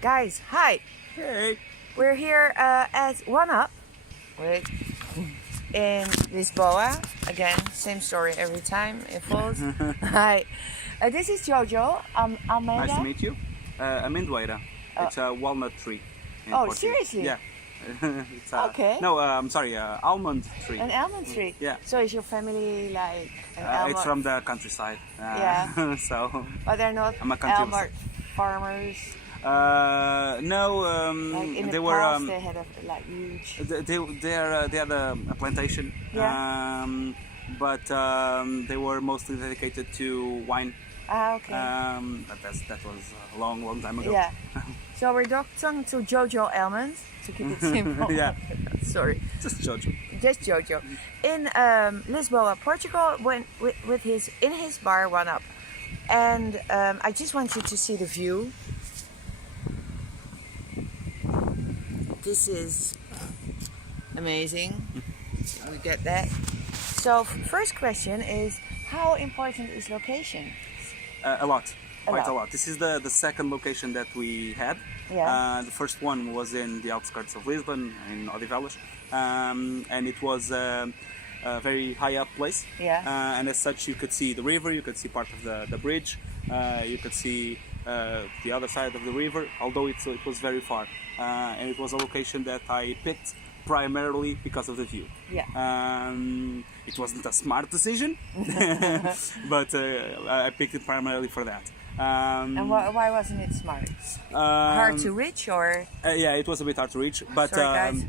Guys, hi! Hey. We're here at One Up in Lisboa. Again, same story every time. It falls. Hi. This is Jojo. Almeida. Nice to meet you. Amendoeira. It's a walnut tree. in Oh, Portuguese. seriously? Yeah. It's Okay. No, I'm sorry, almond tree. An almond tree. Yeah. So is your family like an almond? It's from the countryside. Yeah. So. But they're not I'm a country almond farmers. No, Like in they the were. past, they had like huge. They had a plantation. Yeah. But they were mostly dedicated to wine. Ah, okay. But that was a long time ago. Yeah. So we're talking to Jojo Almond to keep it simple. Yeah. Sorry. Just Jojo. Just Jojo. In Lisboa, Portugal, with his bar One Up, and I just want you to see the view. This is amazing. We get that. So first question is, how important is location? A lot. Quite a lot. lot. This is the second location that we had. Yeah. The first one was in the outskirts of Lisbon, in Odivelas, and it was a very high up place. Yeah. And as such, you could see the river, you could see part of the bridge, you could see the other side of the river, although it was very far. And it was a location that I picked primarily because of the view. Yeah. It wasn't a smart decision, but I picked it primarily for that. And why wasn't it smart? Hard to reach, or? Yeah, it was a bit hard to reach, but Sorry, guys.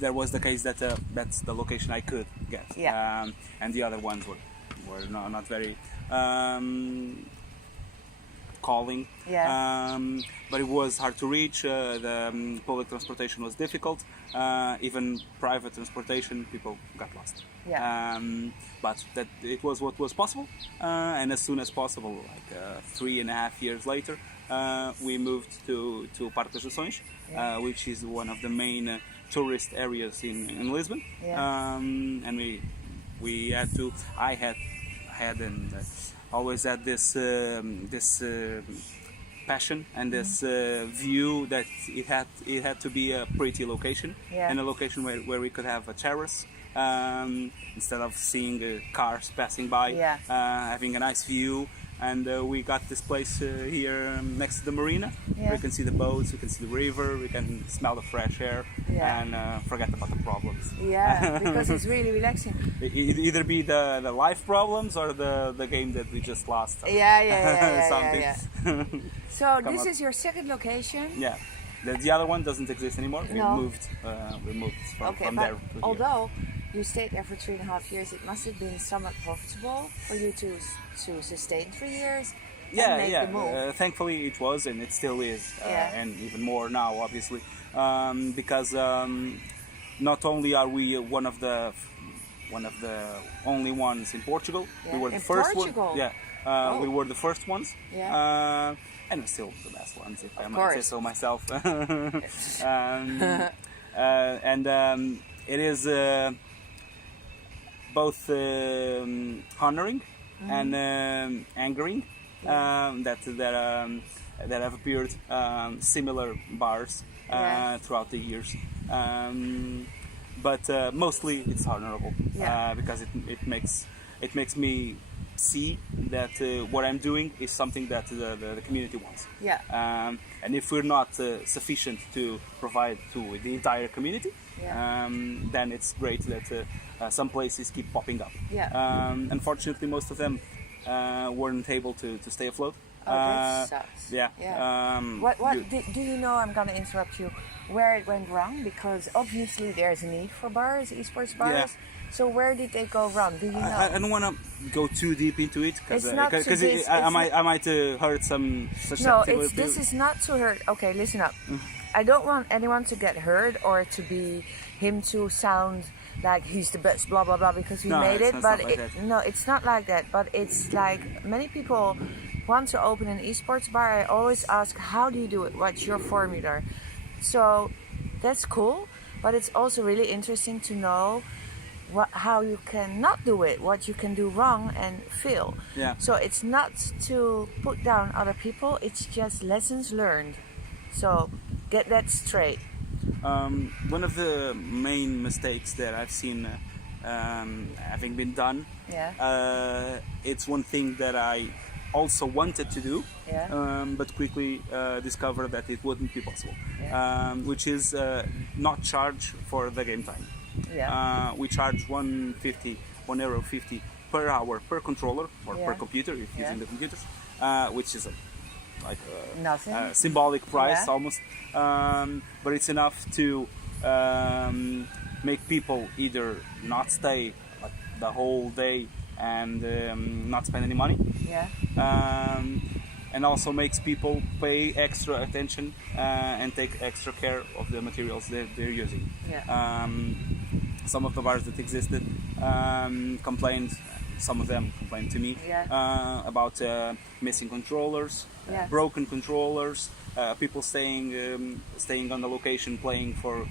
that was the case that that's the location I could get. Yeah. And the other ones were not very calling. Yeah. But it was hard to reach. The public transportation was difficult. Even private transportation, people got lost. Yeah. But that it was what was possible, and as soon as possible, like 3.5 years later, we moved to Parque das Nações, which is one of the main tourist areas in Lisbon. Yeah. And we had to. I had and always had this passion and this view that it had to be a pretty location, Yeah. and a location where we could have a terrace. Instead of seeing cars passing by, Yeah. having a nice view, and we got this place here next to the marina. Yeah. We can see the boats, we can see the river, we can smell the fresh air, Yeah. and forget about the problems. Yeah, because it's really relaxing. Either be the life problems or the game that we just lost. Yeah. Something. So Come this up. is your second location. Yeah. The other one doesn't exist anymore. No. We moved from Okay, there but to here. although you stayed there for 3.5 years, it must have been somewhat profitable for you to sustain 3 years. And make the move. Thankfully, it was, and it still is, Yeah. and even more now, obviously, because not only are we one of the only ones in Portugal, Yeah. we were the In first Portugal? one. Yeah, Oh. we were the first ones. Yeah. And we're still the best ones, if I Of might say course. so myself. And it is both honoring and angering that have appeared similar bars Yeah. throughout the years. But mostly it's honorable, Yeah. because it makes me see that what I'm doing is something that the community wants. Yeah. And if we're not sufficient to provide to the entire community, Yeah. then it's great that some places keep popping up. Yeah. Unfortunately, most of them weren't able to stay afloat. Oh, that sucks. Yeah. Yeah. Do you know, I'm gonna interrupt you, where it went wrong? Because obviously there's a need for bars, esports bars. Yeah. So where did they go wrong? Do you know? I don't want to go too deep into it because It's not too deep, I might hurt some No, susceptibility. this is not to hurt. Okay, listen up. I don't want anyone to get hurt or to be him to sound like he's the best, blah blah blah, because he No, made it's it. not But like that. no, it's not like that. But it's like many people want to open an esports bar. I always ask, how do you do it? What's your formula? So that's cool, but it's also really interesting to know how you can not do it, what you can do wrong and fail. Yeah. So it's not to put down other people, it's just lessons learned. So get that straight. One of the main mistakes that I've seen having been done, it's one thing that I also wanted to do, but quickly discovered that it wouldn't be possible, which is not charge for the game time. We charge €1.50 per hour per controller or per computer if using the computers, which is Nothing. a symbolic price almost, but it's enough to make people either not stay like the whole day and not spend any money, and also makes people pay extra attention and take extra care of the materials that they're using. Some of the bars that existed complained, some of them complained to me about missing controllers, broken controllers, people staying on the location playing for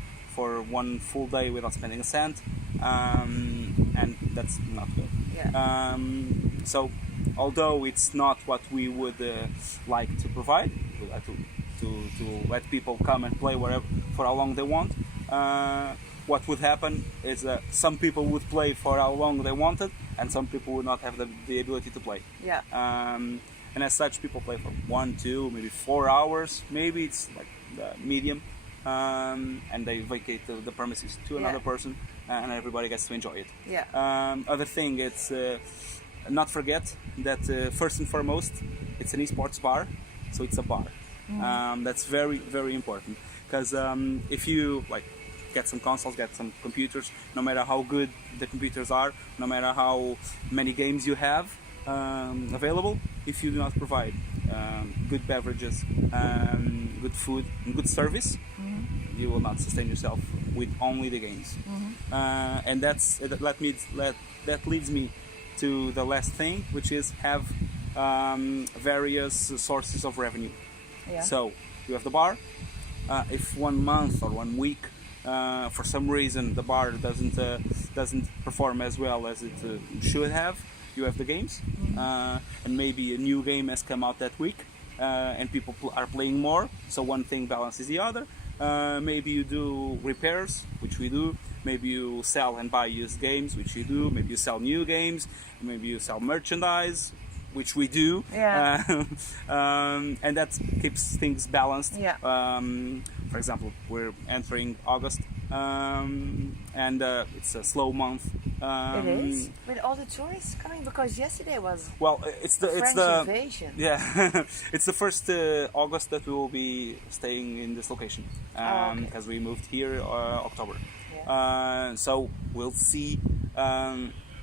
one full day without spending a cent, and that's not good. So although it's not what we would like to provide, we like to let people come and play wherever for how long they want, what would happen is some people would play for how long they wanted, and some people would not have the ability to play. And as such, people play for 1, 2, maybe 4 hours. Maybe it's like the medium, and they vacate the premises to another person, and everybody gets to enjoy it. Other thing, it's not forget that first and foremost, it's an esports bar, so it's a bar. That's very, very important, because if you get some consoles, get some computers, no matter how good the computers are, no matter how many games you have available, if you do not provide good beverages, good food, and good service, you will not sustain yourself with only the games. And that leads me to the last thing, which is have various sources of revenue. So you have the bar. If 1 month or 1 week for some reason the bar doesn't perform as well as it should have, you have the games, and maybe a new game has come out that week, and people are playing more, so one thing balances the other. Maybe you do repairs, which we do. Maybe you sell and buy used games, which you do. Maybe you sell new games. Maybe you sell merchandise, which we do. And that keeps things balanced. For example, we're entering August, and it's a slow month. It is, with all the tourists coming, because yesterday was it's French the invasion. it's the first August that we will be staying in this location, because we moved here October. So we'll see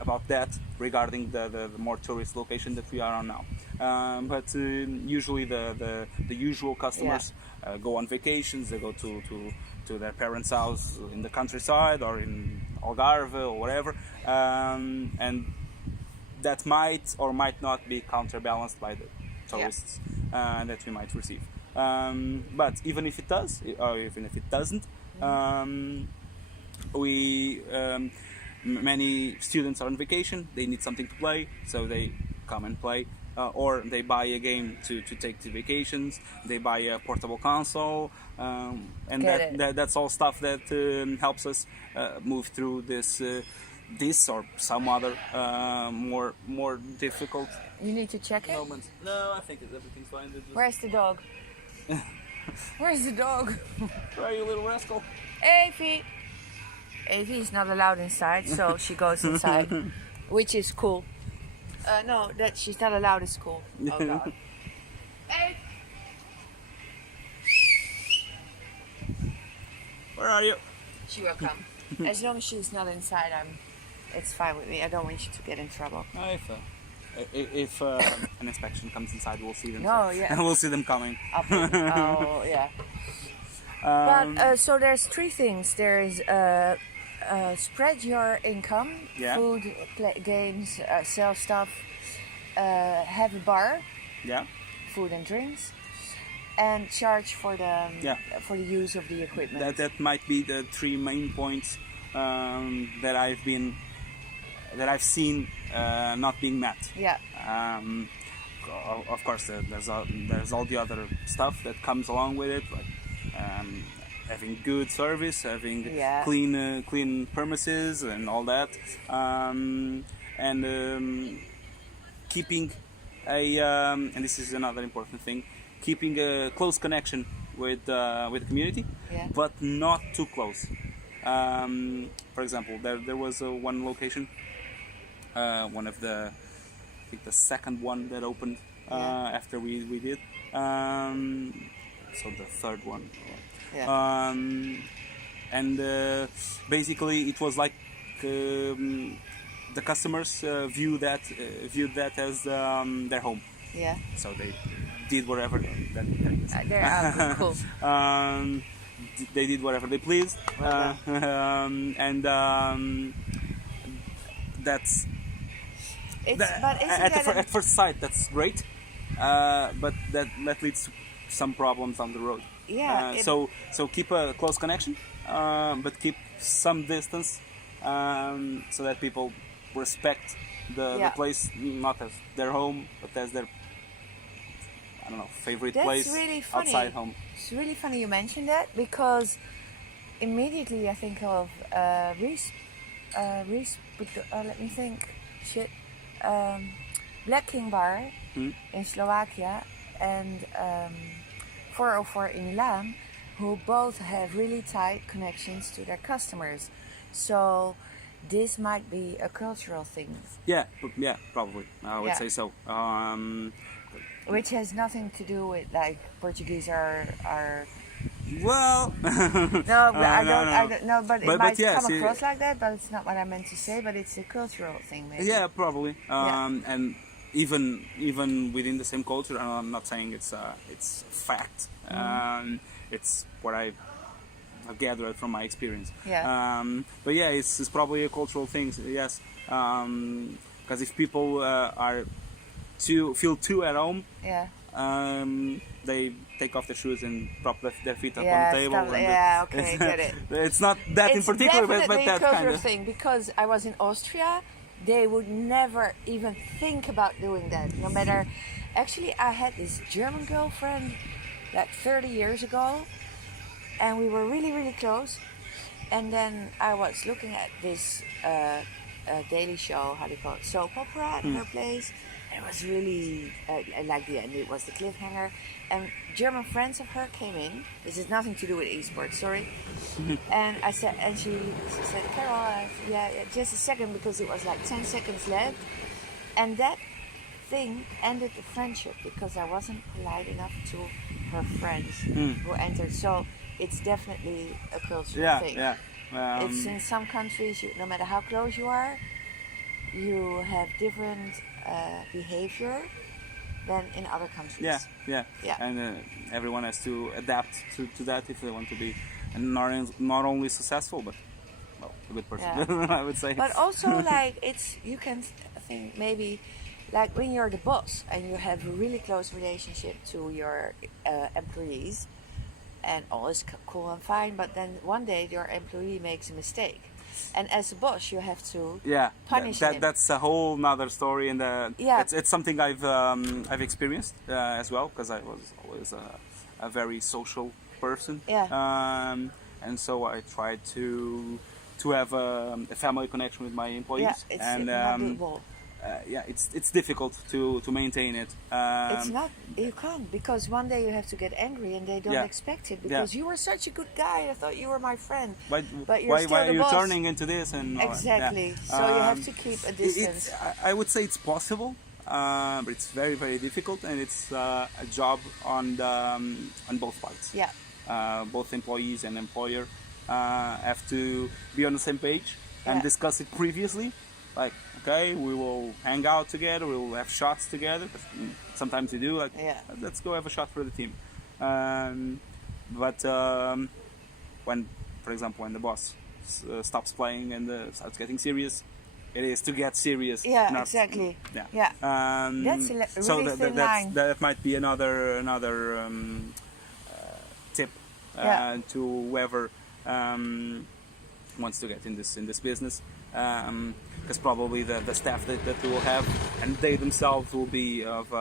about that regarding the more tourist location that we are on now. But usually the usual customers go on vacations. They go to their parents' house in the countryside or in Algarve or whatever, and that might or might not be counterbalanced by the tourists that we might receive. But even if it does, or even if it doesn't, many students are on vacation. They need something to play, so they come and play. Or they buy a game to take to vacations. They buy a portable console, and that's all stuff that helps us move through this or some other more difficult. You need to check it. Moments. No, I think everything's fine. Where's the dog? Where's the dog? Where are you, little rascal? Evie. Evie is not allowed inside, so she goes inside, which is cool. No, that she's not allowed is cool. Oh God. Hey. Where are you? She will come. As long as she's not inside, it's fine with me. I don't want you to get in trouble. If an inspection comes inside, we'll see them. No, we'll see them coming. Oh, yeah. But so there's 3 things. There is spread your income, food, games, sell stuff, have a bar, food and drinks, and charge for the use of the equipment. That might be the 3 main points that I've seen not being met. of course, there's all the other stuff that comes along with it, like having good service, having Yeah. clean premises, and all that, and keeping and this is another important thing, keeping a close connection with the community, Yeah. but not too close. For example, there was one location, one of the, I think the second one that opened after we did. So the third one. Yeah. And basically it was like the customers viewed that as their home. Yeah. So they did whatever They're cool. they did whatever they pleased, and that's But isn't at first sight that's great, but that leads to some problems on the road. Yeah, So keep a close connection, but keep some distance, so that people respect the place, not as their home, but as their, I don't know, favorite That's place really funny. outside home. It's really funny you mentioned that, because immediately I think of Reese. Let me think. Shit. Black King Bar in Slovakia and 404 in Milan, who both have really tight connections to their customers. So this might be a cultural thing. Yeah, probably. I would Yeah. say so. Which has nothing to do with like Portuguese are Well, no, but I don't know, but it might yes, come across like that, but it's not what I meant to say, but it's a cultural thing maybe. yeah, probably. And even within the same culture, I'm not saying it's a fact. It's what I've gathered from my experience. Yeah. But yeah, it's probably a cultural thing. Yes, because if people feel too at home, Yeah. they take off their shoes and prop their feet up Yeah, on the table. stuff, yeah, okay, get it. It's not that in It's particular, but definitely that a cultural kind of thing, because I was in Austria, they would never even think about doing that. No matter, actually, I had this German girlfriend like 30 years ago, and we were really, really close. And then I was looking at this daily show, how do you call it, soap opera at her place. And it was really like the end. It was the cliffhanger, and German friends of her came in. This has nothing to do with esports, sorry. And I said, and she said, Carol, yeah, just a second, because it was like 10 seconds left, and that thing ended the friendship because I wasn't polite enough to her friends who entered. So it's definitely a cultural thing. Yeah. It's in some countries, no matter how close you are, you have different behavior than in other countries. Yeah. And everyone has to adapt to that if they want to be not only successful, but a good person. Yeah. I would say. But also, like, you can think maybe, like when you're the boss and you have a really close relationship to your employees, and all is cool and fine, but then one day your employee makes a mistake. And as a boss, you have to punish him. That's a whole nother story, and it's something I've experienced as well, because I was always a very social person. And so I tried to have a family connection with my employees. It's and not doable. It's difficult to maintain it. It's not. You can't, because one day you have to get angry and they don't expect it, because you were such a good guy. I thought you were my friend. But you're still why the are you boss. turning into this? And Exactly. So you have to keep a distance. I would say it's possible, but it's very, very difficult, and it's a job on both parts. Yeah. Both employees and employer have to be on the same page and discuss it previously. Like, okay, we will hang out together, we will have shots together. Sometimes they do, like, let's go have a shot for the team. But when, for example, when the boss stops playing and starts getting serious, it is to get serious. Yeah, exactly. Yeah. That's a so really thin line. that might be another tip to whoever wants to get in this business. because probably the staff that we will have, and they themselves will be of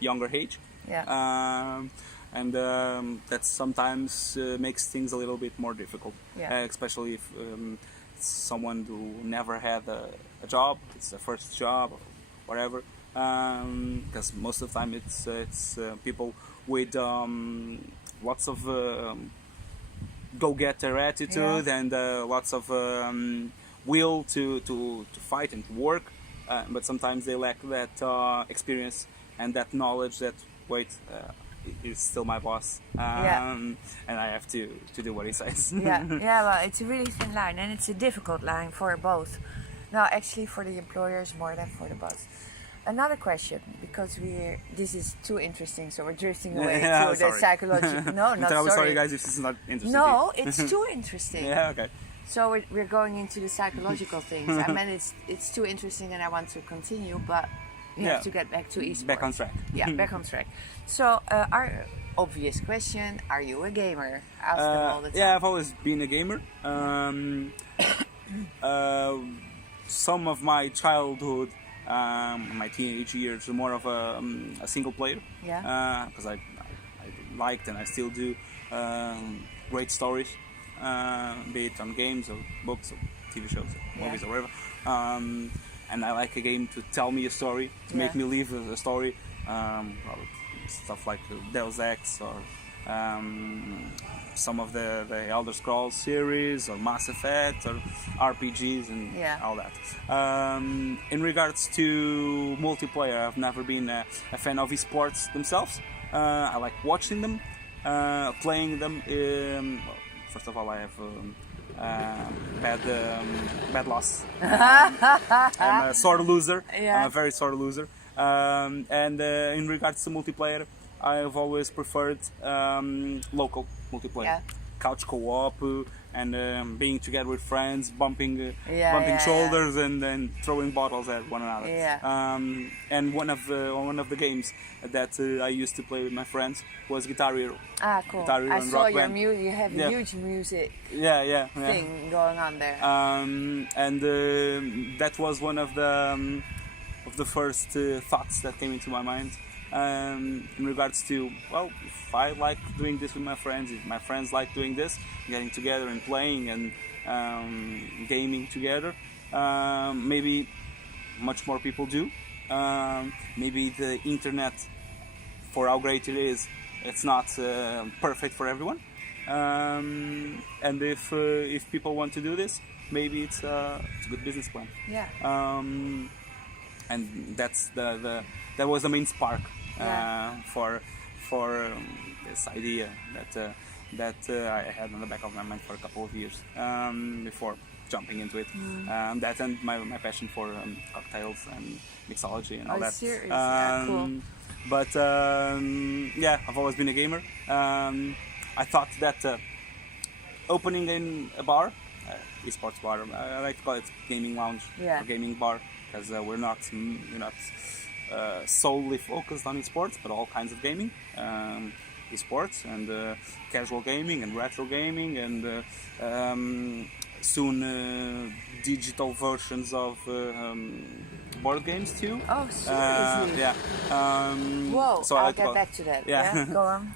younger age. Yeah. And that sometimes makes things a little bit more difficult, Yeah. especially if it's someone who never had a job, it's their first job or whatever. Because most of the time it's people with lots of go-getter attitude and lots of will to fight and to work, but sometimes they lack that experience and that knowledge that is still my boss, and I have to do what he says. Yeah, well, it's a really thin line, and it's a difficult line for both. No, actually for the employers more than for the boss. Another question, because this is too interesting, so we're drifting away to the psychology. No, not sorry. Sorry, guys, if this is not interesting. No, it's too interesting. Yeah, okay. So we're going into the psychological things. I mean, it's too interesting, and I want to continue, but you have to get back to esports. Back on track. Yeah, back on track. So, our obvious question: are you a gamer? Ask them all the time. Yeah, I've always been a gamer. Some of my childhood, my teenage years, were more of a single player. Yeah. Because I liked and I still do great stories, be it on games or books or TV shows or movies or whatever. And I like a game to tell me a story, to make me live a story. Stuff like Deus Ex or some of the Elder Scrolls series or Mass Effect or RPGs and all that. In regards to multiplayer, I've never been a fan of esports themselves. I like watching them, playing them. Well, first of all, I have bad loss. I'm a sore loser. I'm a very sore loser. And in regards to multiplayer, I've always preferred local multiplayer, couch co-op, and being together with friends, bumping shoulders and then throwing bottles at one another. And one of the games that I used to play with my friends was Guitar Hero. Ah, cool. Guitar Hero I and saw Rock your Band. music. You have a huge music thing going on there. And that was one of the first thoughts that came into my mind. In regards to, well, if I like doing this with my friends, if my friends like doing this, getting together and playing and gaming together, maybe much more people do. Maybe the internet, for how great it is, it's not perfect for everyone. And if people want to do this, maybe it's a good business plan. And that's that was the main spark for this idea that I had on the back of my mind for a couple of years before jumping into it. That and my passion for cocktails and mixology and all that. Serious? Cool. But I've always been a gamer. I thought that opening in a bar, esports bar, I like to call it gaming lounge or gaming bar, because we're not solely focused on esports, but all kinds of gaming, esports and casual gaming and retro gaming and soon digital versions of board games too. Oh, seriously? Whoa, so I'll get back to that. Yeah, go on.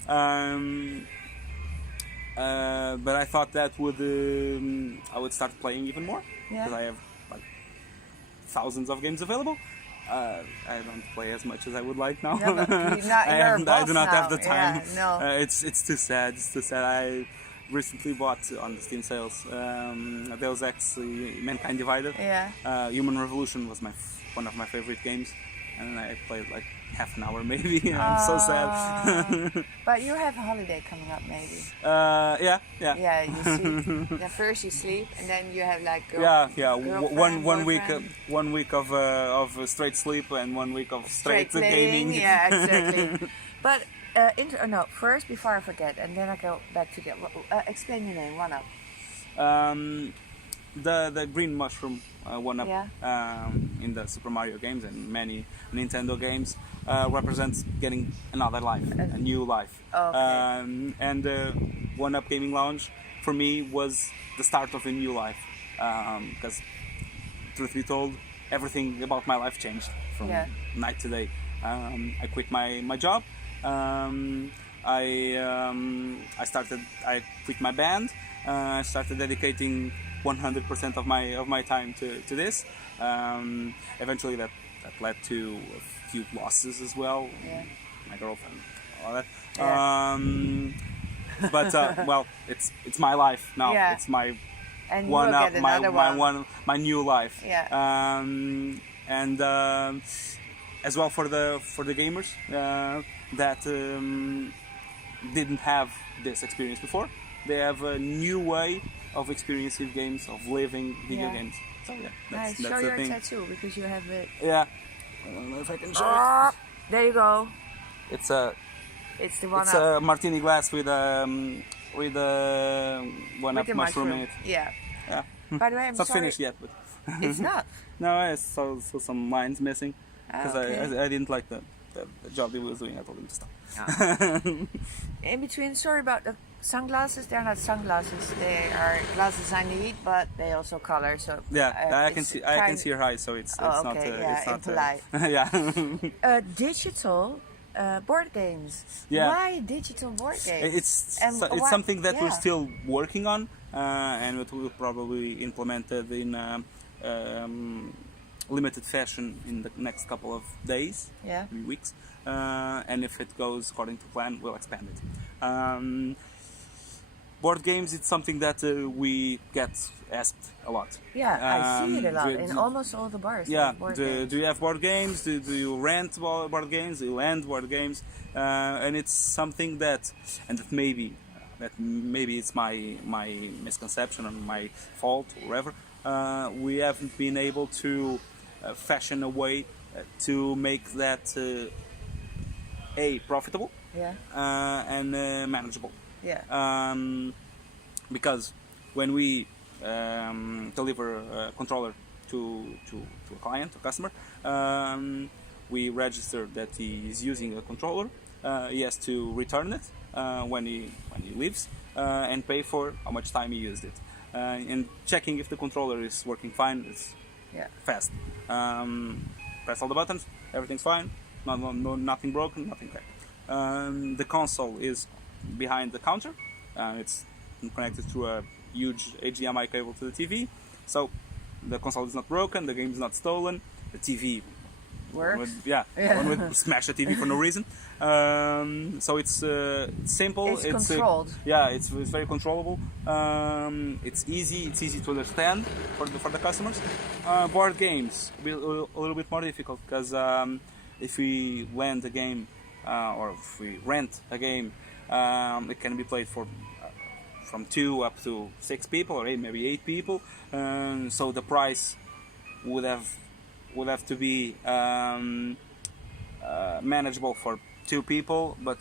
But I thought that I would start playing even more, because I have like thousands of games available. I don't play as much as I would like now. No, but I do not have the time. It's too sad. It's too sad. I recently bought on the Steam sales Deus Ex Mankind Divided. Human Revolution was one of my favorite games, and I played like half an hour maybe. I'm so sad. But you have a holiday coming up, maybe. Yeah. You sleep. First you sleep, and then you have like one week of straight sleep and 1 week of straight gaming. Yeah, exactly. But first before I forget, and then I go back to explain your name. 1UP. The green mushroom 1UP in the Super Mario games and many Nintendo games represents getting another life, a new life. And 1UP Gaming Lounge for me was the start of a new life, because truth be told, everything about my life changed from Yeah. night to day. I quit my job. I quit my band. I started dedicating 100% of my time to this. Eventually, that led to a few losses as well. Yeah. My girlfriend, all that. Yeah. But well, it's my life now. Yeah. It's my And you one will up get my another my new life. Yeah. And as well for the gamers that didn't have this experience before, they have a new way of experiencing games, of living video Yeah. games. So yeah, Nice. that's Show the your thing. tattoo because you have it. Yeah. I don't know if I can show it. Ah, there you go. It's a It's the one it's up a martini glass with one with up the mushroom in it. Yeah. Yeah. By the way, I'm It's not sorry. finished yet, but It's not. no, I saw some lines missing because Okay. I didn't like the job he was doing. I told him to stop. In between, sorry about the sunglasses. They're not sunglasses. They are glasses I need, but they also color. So Yeah, I can it's see kind- your eyes, so it's Oh, not okay, yeah, it's not impolite. yeah. Digital board games. Yeah. Why digital board games? It's And it's what- something that we're yeah. still working on, and it will probably implemented in limited fashion in the next couple of days, Yeah. weeks, and if it goes according to plan, we'll expand it. Board games, it's something that we get asked a lot. Yeah, I see it a lot do- in do- almost all the bars. they Yeah, have board do games. you have board games? Do you rent board games? Do you lend board games? And it's something that maybe it's my misconception or my fault or whatever. We haven't been able to fashion a way to make that profitable Yeah, and manageable. yeah, Because when we deliver a controller to a client, a customer, we register that he is using a controller. He has to return it when he leaves and pay for how much time he used it. And checking if the controller is working fine is yeah. fast. Press all the buttons, everything's fine. Nothing broken, nothing cracked. The console is behind the counter. It's connected through a huge HDMI cable to the TV. So the console is not broken, the game is not stolen, the TV Works. one would smash the TV for no reason. So it's simple. It's controlled. It's very controllable. It's easy to understand for the customers. Board games a little bit more difficult because if we lend a game or if we rent a game, it can be played from 2 up to 6 people or maybe 8 people. So the price would have to be manageable for 2 people, but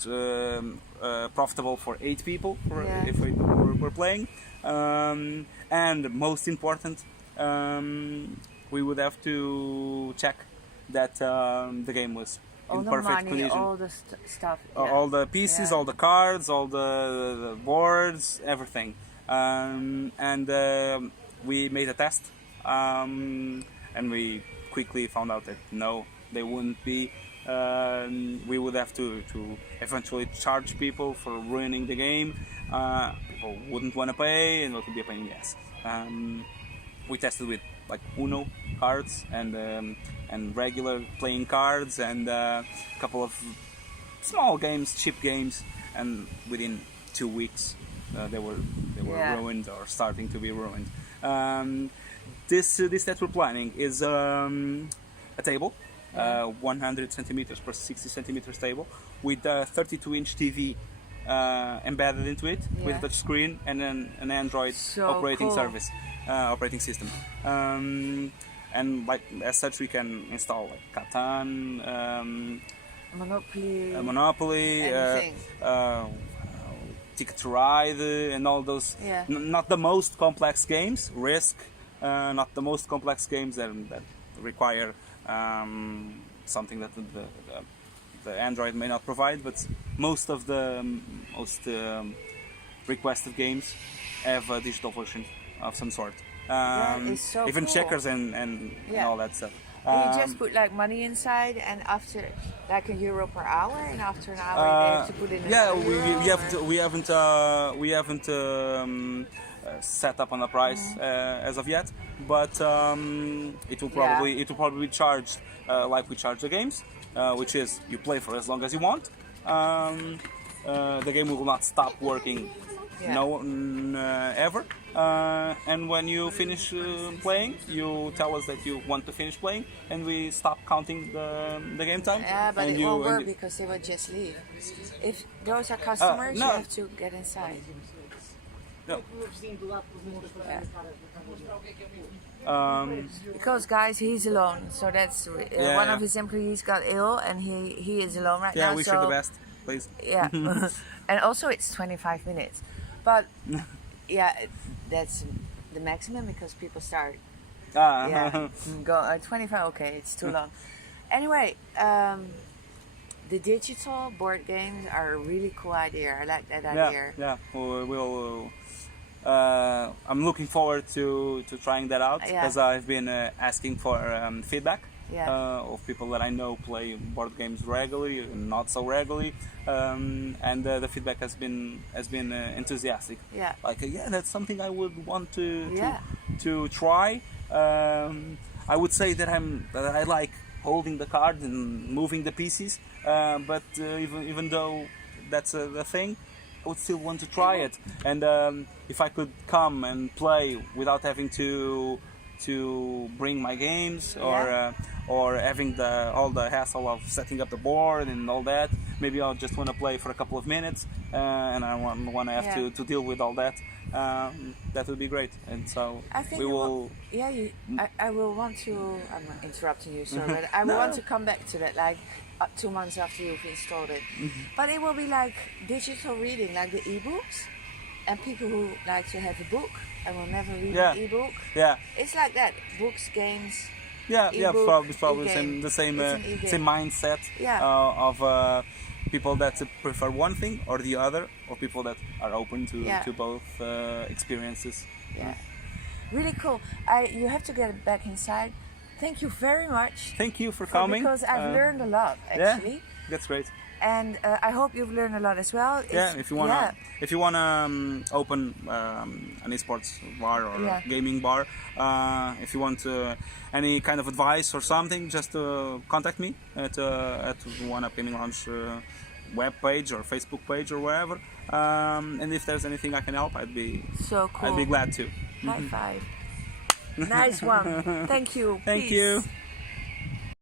profitable for 8 people Yeah. if we're playing. And most important, we would have to check that the game was All in the perfect money, condition. all the stuff. Yeah. All the pieces, Yeah. all the cards, all the boards, everything. And we made a test, and we quickly found out that no, they wouldn't be. We would have to eventually charge people for ruining the game. People wouldn't want to pay, and it would be a pain in the ass. We tested with like Uno cards and regular playing cards and a couple of small games, cheap games, and within 2 weeks they were Yeah. ruined or starting to be ruined. This that we're planning is a table, 100 centimeters per 60 centimeters table with a 32-inch TV embedded into it with a Yeah. touch screen and an Android So operating cool. service, operating system. And like as such, we can install like Catan, Monopoly. Monopoly, Anything. Ticket to Ride, and all those. Yeah. Not the most complex games, Risk, not the most complex games that require something that the Android may not provide, but most of the most requested games have a digital version of some sort. is so even cool. checkers and all that stuff. And you just put like money inside, and after like €1 per hour, and after an hour they have to put in yeah, another euro, we haven't set up on the price as of yet, but it will probably be charged like we charge the games, which is you play for as long as you want. The game will not stop working ever, and when you finish playing, you tell us that you want to finish playing, and we stop counting the game time. Yeah, but and it won't work because they will just leave. If those are customers, no. you have to get inside. No. Because guys, he's alone, so that's one of his employees got ill, and he is alone right now. Yeah, wish you the best, please. Yeah, and also it's 25 minutes, but yeah, that's the maximum because people start. Go 25. Okay, it's too long. Anyway, the digital board games are a really cool idea. I like that idea. Yeah. I'm looking forward to trying that out because I've been asking for feedback of people that I know play board games regularly and not so regularly, and the feedback has been enthusiastic. Yeah. Like that's something I would want to try. I would say that I like holding the cards and moving the pieces, but even though that's the thing, I would still want to try it. And if I could come and play without having to bring my games or having all the hassle of setting up the board and all that, maybe I'll just want to play for a couple of minutes, and I want to have to deal with all that. That would be great, and so I think we will. I will want to. I'm interrupting you, sorry, but I will want to come back to that, like 2 months after you've installed it. But it will be like digital reading, like the e-books, and people who like to have a book and will never read an e-book. Yeah, it's like that. Books, games. Probably the same mindset of people that prefer one thing or the other, or people that are open to both experiences. Yeah, really cool. You have to get back inside. Thank you very much. Thank you for coming. Because I've learned a lot, actually. Yeah, that's great. And I hope you've learned a lot as well. If you wanna open an esports bar or a gaming bar, if you want any kind of advice or something, just contact me at One Up Gaming Lounge web page or Facebook page or wherever. And if there's anything I can help, I'd be so cool. I'd be glad to. High five. Nice one. Thank you. Thank Peace. you.